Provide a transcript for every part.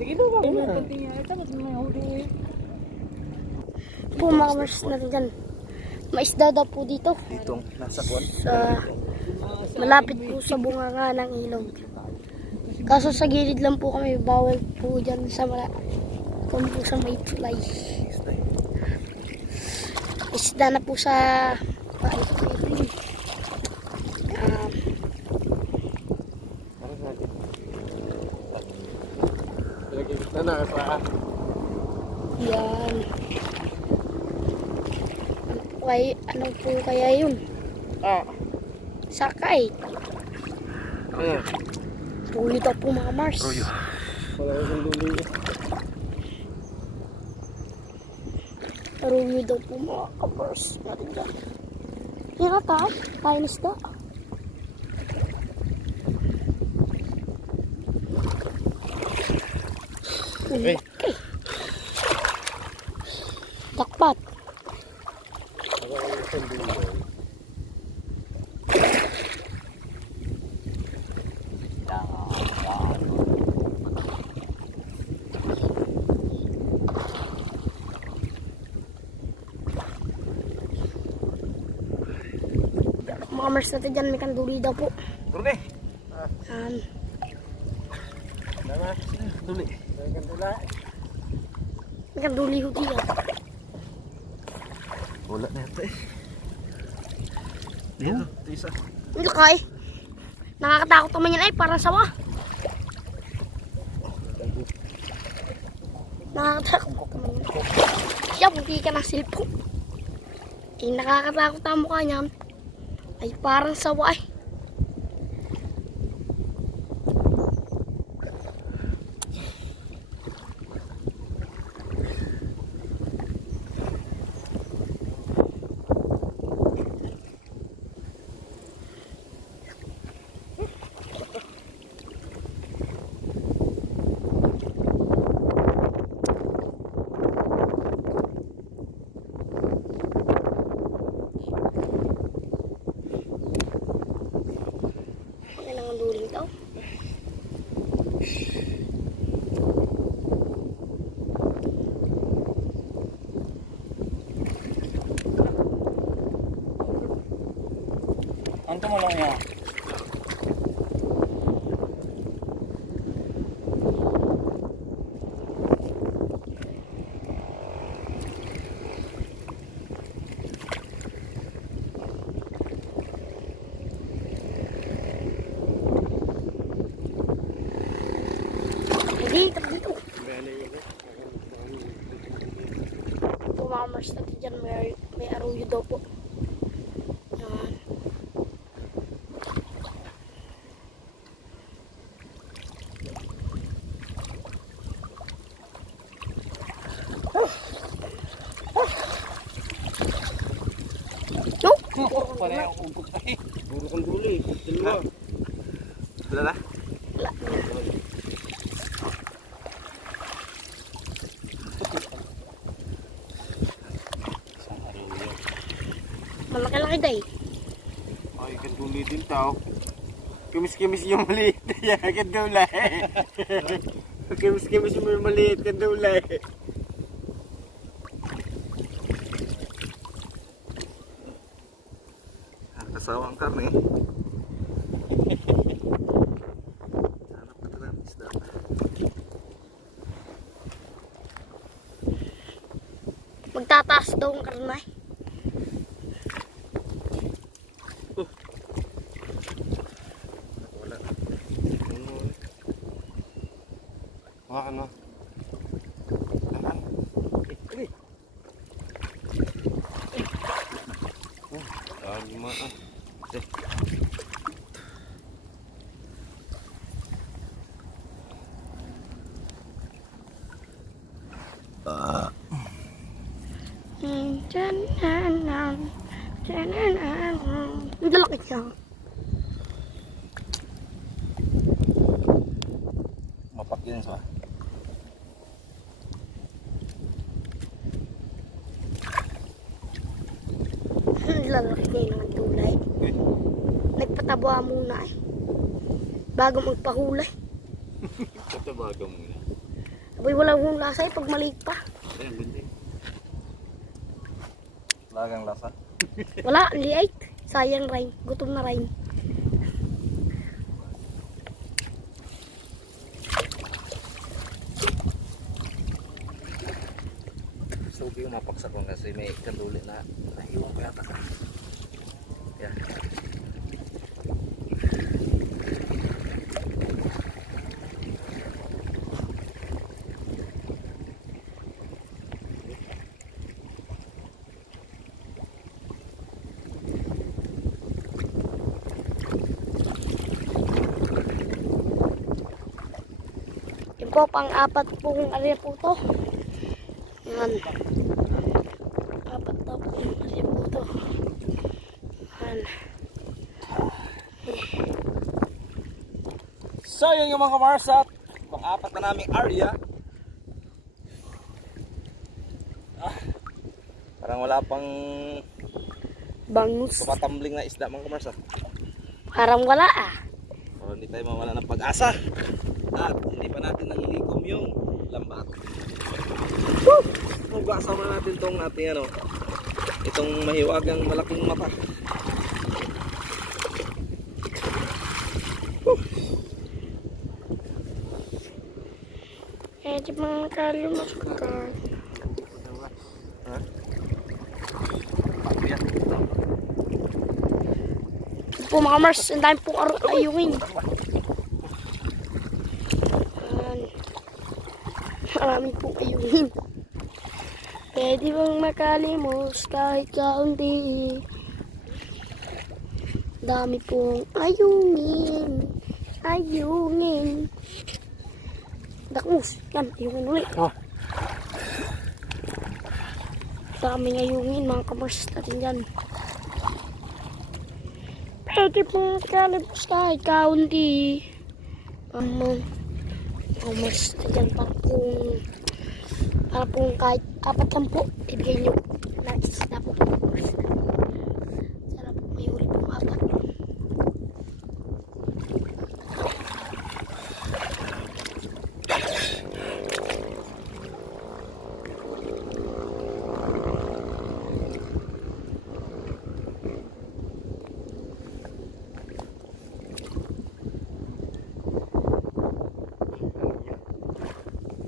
Sige daw ba? Po mga mars natin dyan. Maisda daw po dito. Ditong nasa kwan. Sa malapit po sa bunganga ng ilog. Kaso sa gilid lang po kami. Bawal po dyan sa mala. Kung po sa may tulay. Isda na po sa ah, um, Lagi kita na sa Yan. Ano po, kay, ano po kaya yun? Ah. Sakay. Ayan. Huli daw po mga Mars. Royo. Wala akong luli. Huli daw po mga kapars. Natin dyan. Yan na tayo. Tayo na isda. Okay. Okay. Dakpat. Mga Mars natin dyan, may kanduli daw po. Rune. Um, Tama. Duli. Kandula. may kanduli ho diyan. Wala na ito eh. Dito. Ito isa. Ang lakay. Nakakatakot naman yan ay parang sawa. Nakakatakot naman yan. Siya, puti ka ng cellphone. Eh, nakakatakot ang mukha niyan. Ay, parang sawa ay. Yan ang duling daw. Ang tumulong niya. Hindi, tap dito. Ito mga mars natin dyan, may, may aruyo daw po. Yan. No? Ugok ay. Puro kong duli. Dalawa. Wala na? Wala. Malaki-laki day. Ay, kanduli din tao. Kimis-kimis yung maliit. Kandula eh. Kimis-kimis yung maliit, kandula eh. Kasawang karne. Hanap ka na ng isda. Magtataas daw ang karnay. Wala. Ano? Hawakan mo. Hawakan. Eh, eh. Oh, dami mo ah. Eh. Hmm, tananan, tananan. Ang lalaki siya. Mapak yun sa. Ang lalaki niya ng tulay. Eh, Nagpataba muna eh. Bago magpahulay. Katabaga muna. Aboy, wala hong lasa eh, pag maliit pa. Ayun, hindi. Lagang lasa. Wala, liait. Sayang rain. Gutom na rain. So, yung mapaksak ko kasi may kanduli na nahiwang ko yata. Yan. Po, pang-apat pong area po to. Yan. Apat na pong area po to. Yan. So, yun yung mga kamarsat. Pang apat na naming area. Ah, parang wala pang Bangus. tumatambling na isda mga kamarsat. Parang wala ah. So, hindi tayo mawala ng pag-asa. At hindi pa natin nahilikom yung lambat. Woo! Magkasama natin tong ating ano, itong mahiwagang malaking mata. Eh, di mga kalimutan. Yan. po mga Mars, ang dami pong ayungin. Ayan. Marami pong ayungin. Pwede bang makalimos kahit kaunti. Dami pong ayungin. Ayungin. Dakmus. Yan, ayungin ulit. Oh. Daming ayungin mga kamars natin dyan. Pwede pong kalabos kahit kaunti. Um, kamars na dyan para pong para pong kahit apat po ibigay nyo na isda po mga kamars. Sana po may uli pong apat.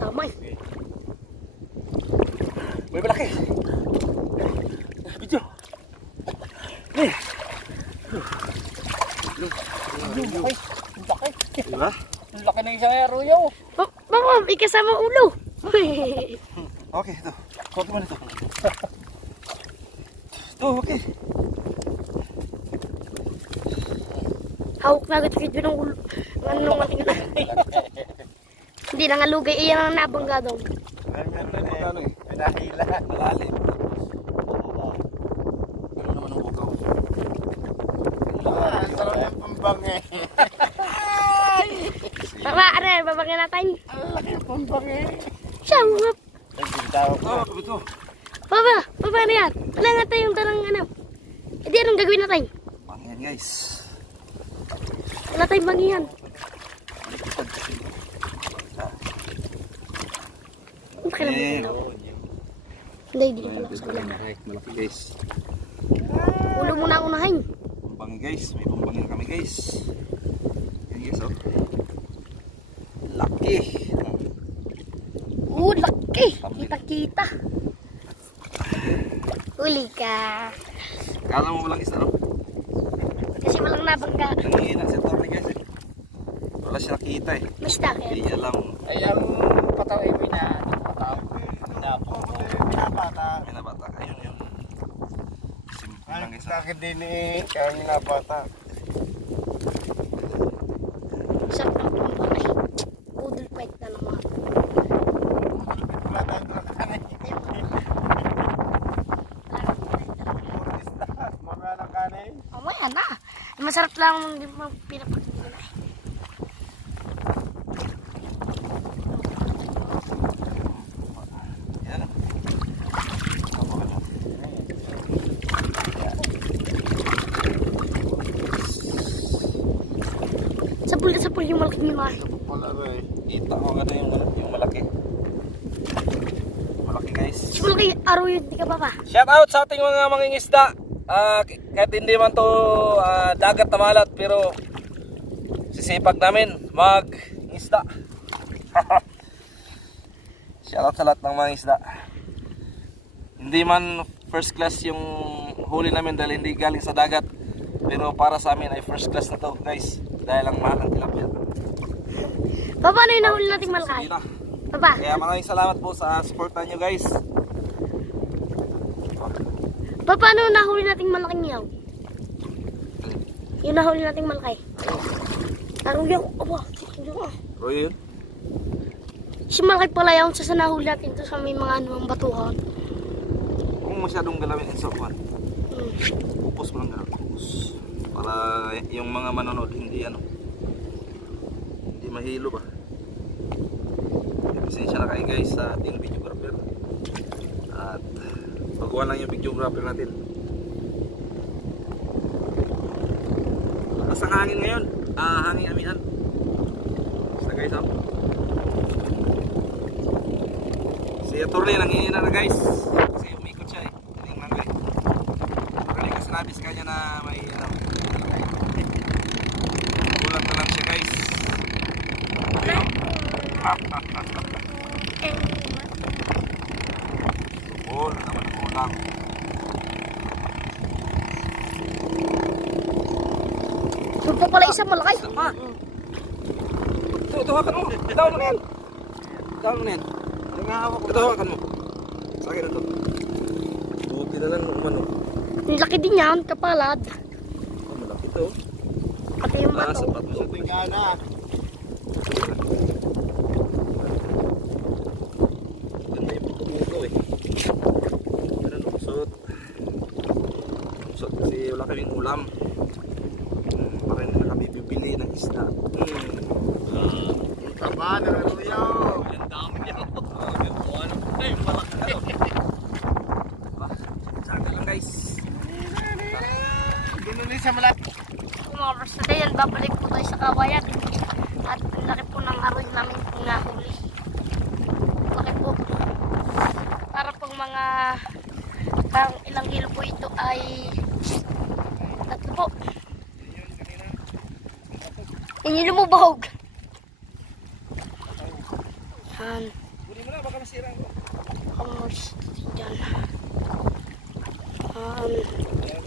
Tama eh. May malaki. Video. Eh. Diba? Laki ng isang aeroyo. Oh, Mama, may kasama ulo. Okay, ito. Kuha mo na ito. Okay. Hawak na agad video ng ulo. Ano nung ating na. Hindi na nga lugay. Iyan ang nabangga daw. Ganyan na Magkano eh. eh? Pinahila. Malalim. Bababa. Ganun naman ang bugaw. Ah, ang sarap ng pambang eh. Baba, ano, babangga natin. Ang laki ng pambang eh. Siya, mga, Ay, tawag ko. Ah, ito. baba, baba na yan. Wala nga tayong dalang ano. E di anong guys. Wala tayong bangihan. Ano ka naman Eh. ito? Hindi, guys. Ulo muna ang unahin. Guys. May pambangi na kami guys. Yan guys oh. Laki. Oo, laki. Kita-kita. Huli ka. Kala mo walang isa no? Kasi walang nabangga. Nangihinang si Torre guys eh. Wala siya nakita eh. Mas takit. Hindi niya alam. Ay, ang pataw ay wina. Pataw. Pinapo. Pinapata. May nabata. Ayun yun. Simple lang Ang guys. ah. sakit din eh. Kaya minabata. Sarap ng pambanay. Poodle fight na naman. Isda. Mga nakanin. Mamaya na. Masarap lang hindi mo pinapakita. Yan. Pula sa pula yung limahe. Wala rin. Kita ko ano yung, yung malaki. malaki araw yun, di ka pa pa. Shout out sa ating mga mangingisda. Ah, k- kahit hindi man to ah, dagat na malat pero sisipag namin mag-isda. Shout out sa lahat ng mga isda. Hindi man first class yung huli namin dahil hindi galing sa dagat. Pero para sa amin ay first class na to guys. Dahil ang mahal ng tilapia. Pa, paano yung nahuli nating na. Papa, Kaya maraming salamat po sa support nyo guys. pa, paano yung nahuli nating malaking yaw? Yung nahuli nating malaki. Araw yaw, aba, yaw. Roy yun. Si malaki pala yaw sa nahuli natin to sa may mga ano, batuhan. Kung masyadong galawin in sopan. Hmm. Upos mo lang ganun. Upos. Para yung mga manonood hindi ano. Hindi mahilo ba. Pasensya na kayo guys sa ating videographer. At pagkuha lang yung videographer natin. Lakas ang hangin ngayon. Ah, hangin amihan. Basta guys ah. Si Atty. nanghihina na guys. Kasi umikot siya eh. Magaling kasi nabi sa kanya na may ano. Gulat na lang siya guys. Tubol naman ang. Yung pa pala isang malaki. Ha? Ito, ito hawakan mo. Ito mo na yan. Ito mo na yan. Hawakan mo. Sa akin na to. Buti na lang umano. Ang laki din yan, kapalad. Malaki to. Pati yung Ah, bato. sapat mo nga na. Ganda yung pagkabuto eh. Pero lusot. Lusot kasi wala kaming ulam. Hmm, baka na kami bibili ng isda. Hmm. Ang taba ng aruyo. Ang dami niya. Ano? Ay, malaki na to. Ah, Saka lang guys. Ganun din sa. Kung mga basta yan, babalik po tayo sa kawayan. At ang laki po ng aroy namin kung nahuli. Laki po. Para pong mga parang ilang kilo po ito ay tatlo po. Yan yung lumubog. Yan. Kunin mo na, baka masira ko. Kamos. Yan. Um, yan.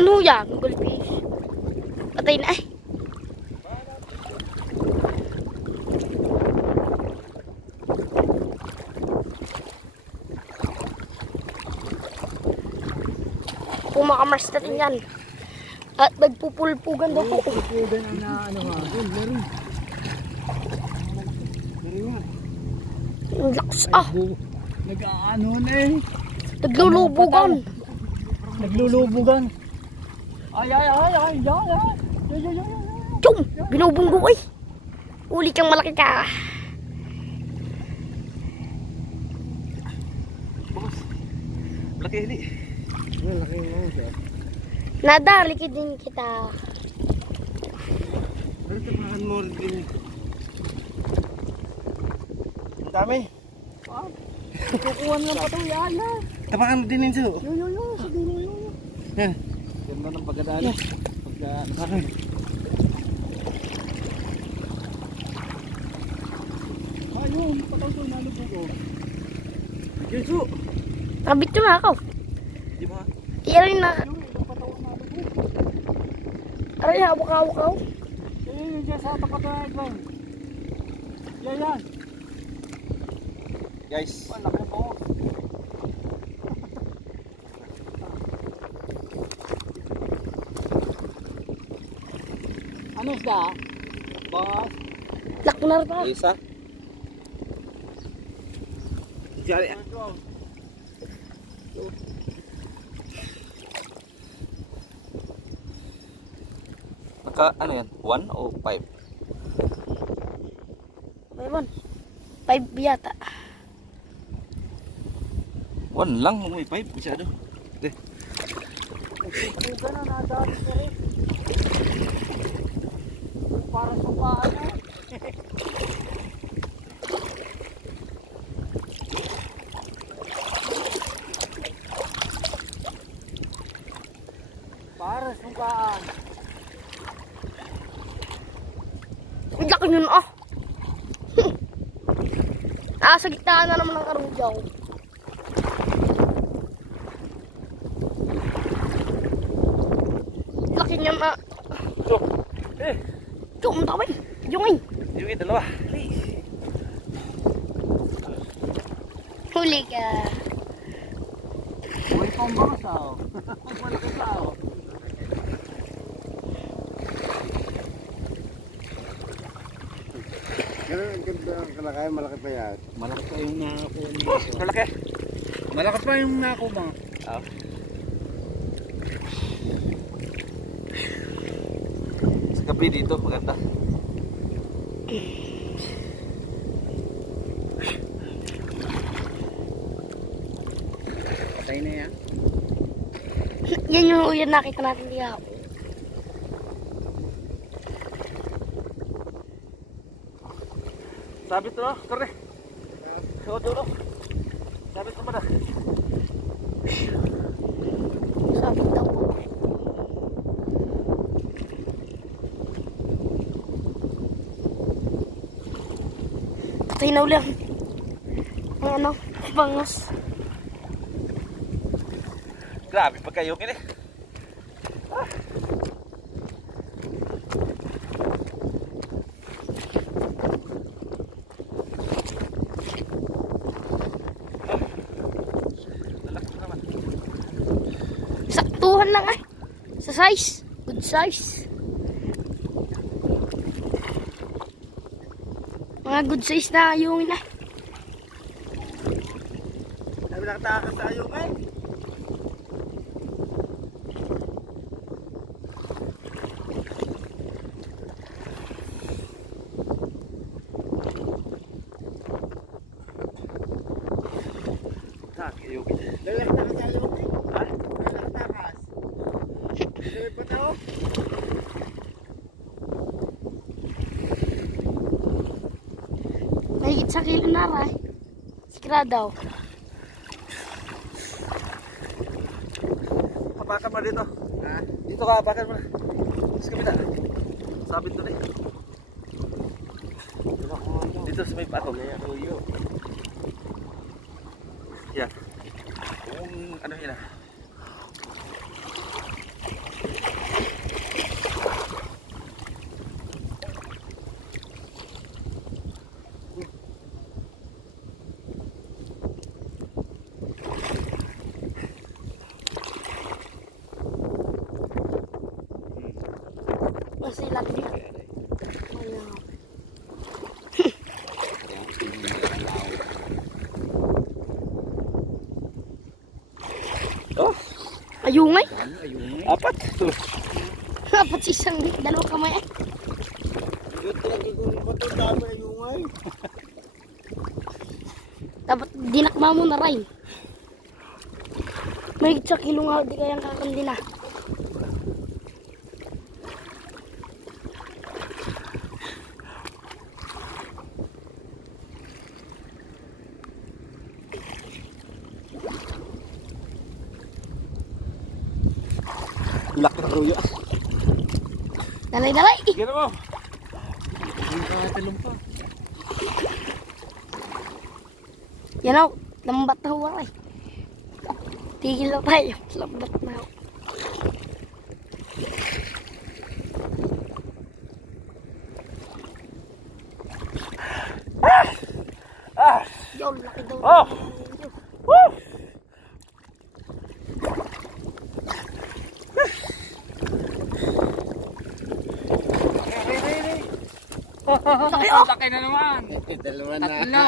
Ano yan? Goldfish. Patay na eh. Pumakamars natin yan. At nagpupulpugan daw po. Pugan ang na ano nga. Ang lakas ah. Nag-ano na eh. Naglulubugan. Naglulubugan. Ay, ay, ay, ay, ay, ay. Yung, binubunggo ay. Uli kang malaki ka. Laki hili. Ang laki mo siya. Nadali din kita. Pero tapakan mo rin din. Ang dami. Kukuha nga pa ito yan ah. Tapakan mo din yun siya. Yo, yo, yo. Sa dulo, yo, yo. Yan. Ganda ng pagkadali. Pagka nakakan. Ayun, pataw to nalubog ko. Yesu! Kabit ko na ako. Di ba? Iyan na. Aray, hawak-hawak ako. Yung dyan sa tapat na ito. Yan, yan. Guys, Ang laki mo. Ano isda? Boss? Laknar pa. isa. Diyan. Naka, ano yan? 1 o 5? Mayroon. Five yata. One lang, may pipe masyado. Eh, Ito na nadali ko rin. Para sa paano. Para sukaan. Ang laki nun ah. ah, sa gitna na naman ng karudyaw. Laki niya na. so, eh, Ang tawin. Yung ay. yung dalawa. Ay, Huli ka. Uy, pang bangas ah. Malaki pa ah. Ganun ang ganda ang kalakay, malaki pa yan. Malaki pa yung nakakuha mo. malaki. Malaki pa yung nakakuha mo. Gabi dito, maganda. Patay na yan. Yan yung uyan nakita natin di ako. Sabit to, kare. So, dulo. Sabit mo na. Sabi daw po. Patay na ulit. Ang ano, bangos. Grabe pa kayo kini. Saktuhan lang eh. Sa size. Good size. Mga good size na yung na. Sabi nakatakas tayo kay. Ha, kayo. Lalaki na tayo kay. Ha? Nakatakas. Sabi pa tao? Mahigit sa kilo na rin. Sigurado. Hapakan mo dito. Ha? Dito ka, hapakan mo na. Sa kabila. Sabit doon eh. Dito sa may pato. Yan. Kung ano yun ah. Masih lagi. Ayan. Oh, Ayungay. apat. Dapat isang dalawa kamay eh. Dapat dinakma mo na rin. Mahigit sa kilo nga, di kayang kakandi na. Laki ng ruyo. Dalay. Gano mo? Yung kakatalong pa. Yan o, lambat na huwa eh. Tigil na tayo. Lambat na ako. Ah! Yo, laki daw. Oh! Woo! Laki oh. Laki na naman. Dalawa na. Tatlo.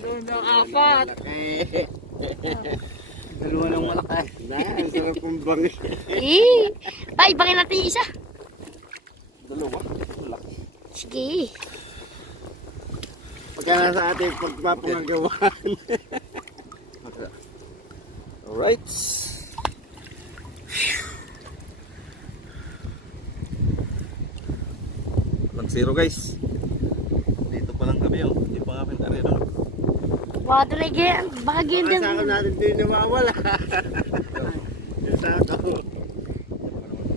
Doon na apat. Dalawa ng malaki. Na, sarap kong bangi. Eh, tay, bangin natin yung isa. Dalawa. Laki. Sige. Pag Pagka nasa ating pagpapangagawan. Alright. Walang zero guys. Dito pa lang kami oh. Hindi pa nga kami karera. Baka ganyan. Baka ganyan din. Baka sa akin natin din nawawala. Yung sa ako.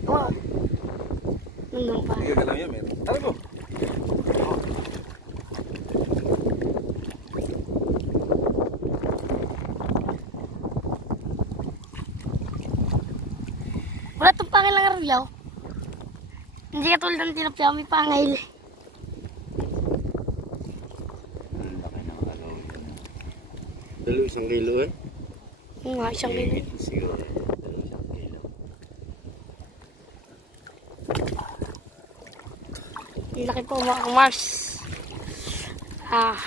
Wow. Nandun pa. Yan. Meron. Tara mo. Wala itong pangil ng aryaw. Hindi ka tulad ng tilapia, may pangil. Dalo isang kilo eh. Yung nga, isang kilo. Siguro. Dalo isang kilo. Ang laki po mga Mars. Ah,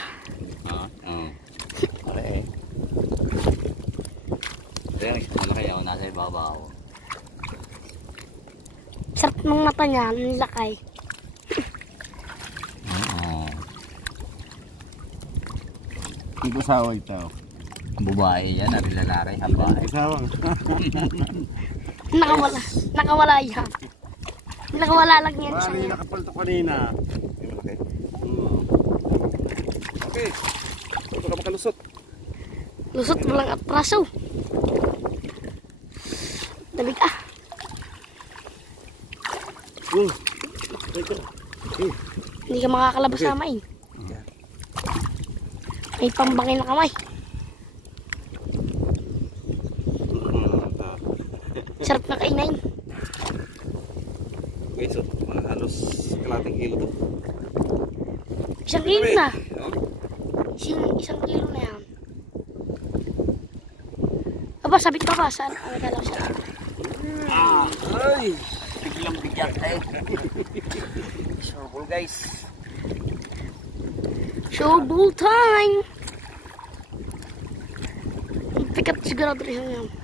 Oo. Oo. Okay. Kaya mas malaki ako nasa ibabaw. sarap ng mata niya, ang lakay. Oo. Hindi ko sawa ito. Babae yan, ari lalaki, haba. Sawang. Nakawala, nakawala yan. Nakawala lang yan siya. Mari nakapalto kanina. Okay. Hmm. Okay. Ito ka makalusot. Lusot mo lang at praso. Dalig ah. Hmm. Teka. Hindi ka makakalabas sa kamay. May pambangin na kamay. Sarap na kainain. Okay, so mga halos kalating kilo to. Isang kilo na. Oh, Isang, isang kilo na yan. Aba, sabit pa ba? Saan? Ka lang siya? Ay! Biglang bigyan eh. Sure guys. Showball time! Pick up sigurado rin yan.